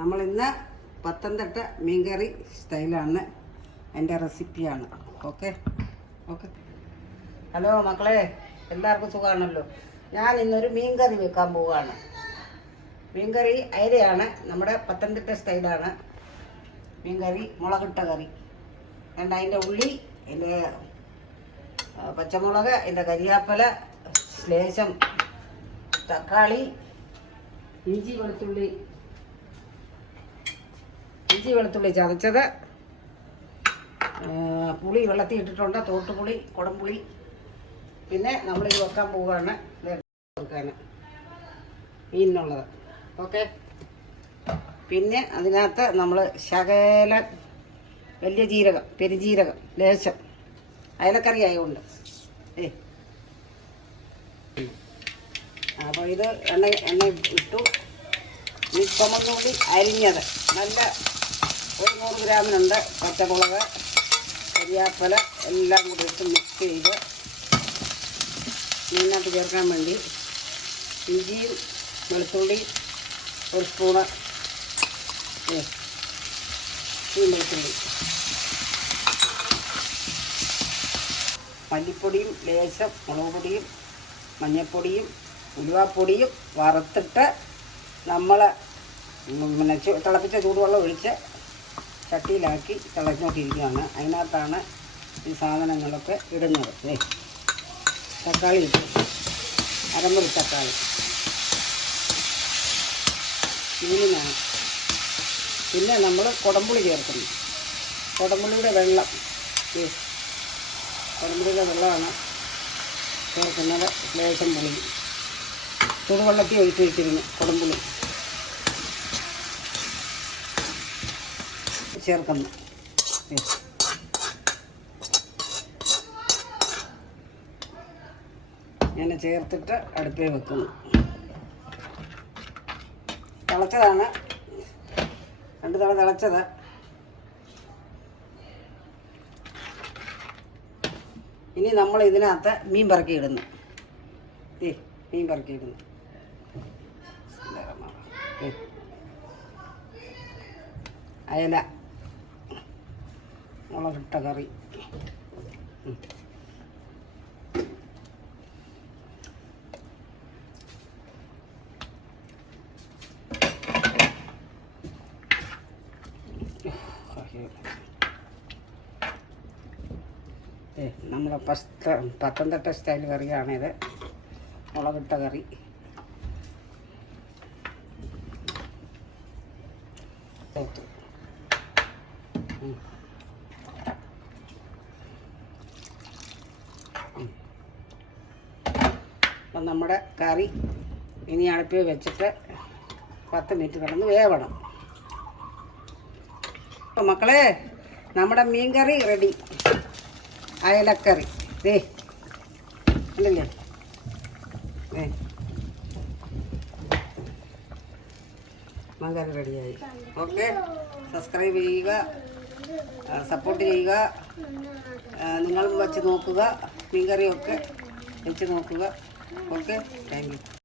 നമ്മളിന്ന് പത്തനംതിട്ട മീൻകറി സ്റ്റൈലാണ്, എൻ്റെ റെസിപ്പിയാണ്. Okay okay. ഹലോ മക്കളെ, എല്ലാവർക്കും സുഖമാണല്ലോ. ഞാൻ ഇന്നൊരു മീൻകറി വെക്കാൻ പോവുകയാണ്. മീൻകറി അയലയാണ്, നമ്മുടെ പത്തനംതിട്ട സ്റ്റൈലാണ് മീൻകറി. മുളകിട്ട കറി. രണ്ട് അതിൻ്റെ ഉള്ളി, അതിൻ്റെ പച്ചമുളക്, അതിൻ്റെ കരിയാപ്പല, ലേശം തക്കാളി, ഇഞ്ചി വെളുത്തുള്ളി ചതച്ചത്, പുളി വെള്ളത്തിൽ ഇട്ടിട്ടുണ്ട്, തോട്ടുപുളി, കുടംപുളി. പിന്നെ നമ്മളിത് വെക്കാൻ പോവുകയാണ് വെക്കാൻ മീനിനുള്ളത്. ഓക്കെ. പിന്നെ അതിനകത്ത് നമ്മൾ ശകല വലിയ ജീരകം, പെരുജീരകം ലേശം, അയലക്കറി ആയതുകൊണ്ട് അപ്പോൾ ഇത് എണ്ണ ഇട്ടു. ഈ ചുമന്നുള്ളി അരിഞ്ഞത് നല്ല 100 ഗ്രാമിനുണ്ട്. പച്ചമുളക്, കരിയാപ്പല എല്ലാം കൂടി ഇട്ട് മിക്സ് ചെയ്ത് മീനകത്ത് ചേർക്കാൻ വേണ്ടി ഇഞ്ചിയും വെളുത്തുള്ളി 1 സ്പൂണ്, ഈ വെളുത്തുള്ളി, മല്ലിപ്പൊടിയും ലേശം മുളക് പൊടിയും മഞ്ഞൾപ്പൊടിയും ഉലുവാപ്പൊടിയും വറുത്തിട്ട് നമ്മൾ പിന്നെ തിളപ്പിച്ച ചൂടുവെള്ളം ഒഴിച്ച് ചട്ടിയിലാക്കി തിളച്ചോണ്ടിരിക്കുകയാണ്. അതിനകത്താണ് ഈ സാധനങ്ങളൊക്കെ ഇടുന്നത്. തക്കാളി ഇട്ടു, അരമുറി തക്കാളി മീനിനാണ്. പിന്നെ നമ്മൾ കുടംപുളി ചേർക്കുന്നു. കുടംപുളിയുടെ വെള്ളം, കുടംപുളിയുടെ വെള്ളമാണ് ചേർക്കുന്നത്. ലേശം പുളി ചൂടുവെള്ളത്തിൽ ഒഴിച്ച് വെച്ചിരുന്നു. കുടംപുളി ചേർക്കുന്നു. ഇങ്ങനെ ചേർത്തിട്ട് അടുപ്പിൽ വെക്കുന്നു. തിളച്ചതാണ്, 2 തവണ തിളച്ചത്. ഇനി നമ്മൾ ഇതിനകത്ത് മീൻ പറക്കിയിടുന്നു. മീൻ പറക്കിയിടുന്നു. അയല മുളകിട്ട കറി. നമ്മളെ പത്തനംതിട്ട സ്റ്റൈൽ കറിയാണിത്, മുളകിട്ട കറി. അപ്പം നമ്മുടെ കറി ഇനി അടുപ്പിൽ വെച്ചിട്ട് 10 മിനിറ്റ് കിടന്ന് വേവണം. അപ്പം മക്കളെ, നമ്മുടെ മീൻ കറി റെഡി. അയലക്കറി അല്ലല്ലേ? മീൻകറി റെഡിയായി. ഓക്കെ. സബ്സ്ക്രൈബ് ചെയ്യുക, സപ്പോർട്ട് ചെയ്യുക. നിങ്ങളും വെച്ച് നോക്കുക, മീൻകറിയൊക്കെ വെച്ച് നോക്കുക. Okay, thank you.